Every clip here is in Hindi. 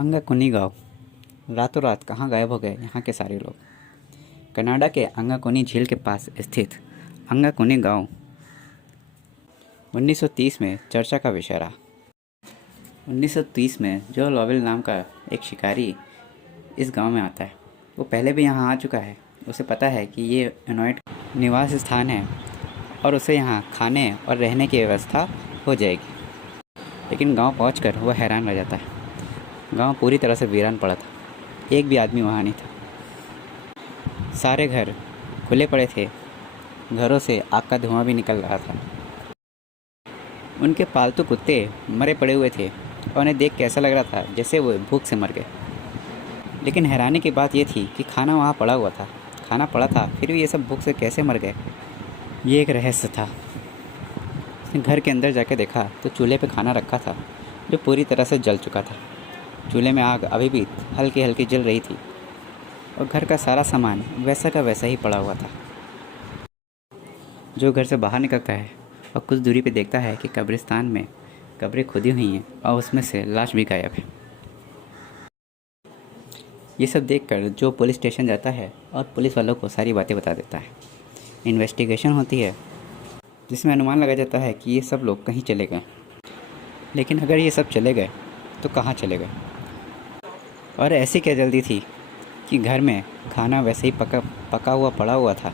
अंगाकुनी गाँव रातों रात कहाँ गायब हो गए यहाँ के सारे लोग। कनाडा के अंगाकुनी झील के पास स्थित अंगाकुनी गाँव 1930 में चर्चा का विषय रहा। 1930 में जो लॉवेल नाम का एक शिकारी इस गांव में आता है, वो पहले भी यहाँ आ चुका है। उसे पता है कि ये इनुइट निवास स्थान है और उसे यहाँ खाने और रहने की व्यवस्था हो जाएगी। लेकिन गांव पहुंचकर वह हैरान रह जाता है। गांव पूरी तरह से वीरान पड़ा था, एक भी आदमी वहाँ नहीं था। सारे घर खुले पड़े थे, घरों से आग का धुआं भी निकल रहा था। उनके पालतू कुत्ते मरे पड़े हुए थे और उन्हें देख के ऐसा लग रहा था जैसे वो भूख से मर गए। लेकिन हैरानी की बात ये थी कि खाना वहाँ पड़ा हुआ था, खाना पड़ा था, फिर भी ये सब भूख से कैसे मर गए, ये एक रहस्य था। उसने घर के अंदर जाके देखा तो चूल्हे पे खाना रखा था जो पूरी तरह से जल चुका था। चूल्हे में आग अभी भी हल्की हल्की जल रही थी और घर का सारा सामान वैसा का वैसा ही पड़ा हुआ था। जो घर से बाहर निकलता है और कुछ दूरी पे देखता है कि कब्रिस्तान में कब्रें खुदी हुई हैं और उसमें से लाश भी गायब है। ये सब देखकर जो पुलिस स्टेशन जाता है और पुलिस वालों को सारी बातें बता देता है। इन्वेस्टिगेशन होती है जिसमें अनुमान लगाया जाता है कि ये सब लोग कहीं चले गए। लेकिन अगर ये सब चले गए तो कहाँ चले गए? और ऐसी क्या जल्दी थी कि घर में खाना वैसे ही पका हुआ पड़ा हुआ था,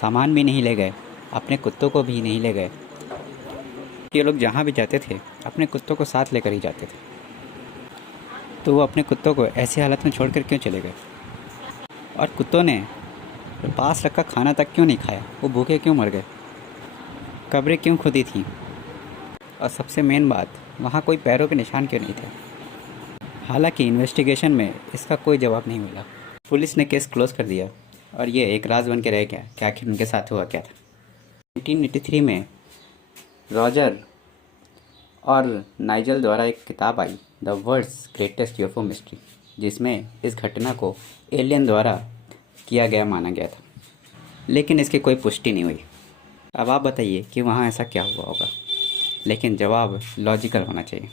सामान भी नहीं ले गए, अपने कुत्तों को भी नहीं ले गए। ये लोग जहाँ भी जाते थे अपने कुत्तों को साथ लेकर ही जाते थे, तो वो अपने कुत्तों को ऐसी हालत में छोड़कर क्यों चले गए? और कुत्तों ने पास रखा खाना तक क्यों नहीं खाया? वो भूखे क्यों मर गए? कब्रें क्यों खुदी थी? और सबसे मेन बात, वहाँ कोई पैरों के निशान क्यों नहीं थे? हालांकि इन्वेस्टिगेशन में इसका कोई जवाब नहीं मिला। पुलिस ने केस क्लोज कर दिया और ये एक राज बन के रह गया कि आखिर उनके साथ हुआ क्या था। 1983 में रॉजर और नाइजल द्वारा एक किताब आई, the world's greatest UFO mystery, जिसमें इस घटना को एलियन द्वारा किया गया माना गया था। लेकिन इसकी कोई पुष्टि नहीं हुई। अब आप बताइए कि वहाँ ऐसा क्या हुआ होगा? लेकिन जवाब लॉजिकल होना चाहिए।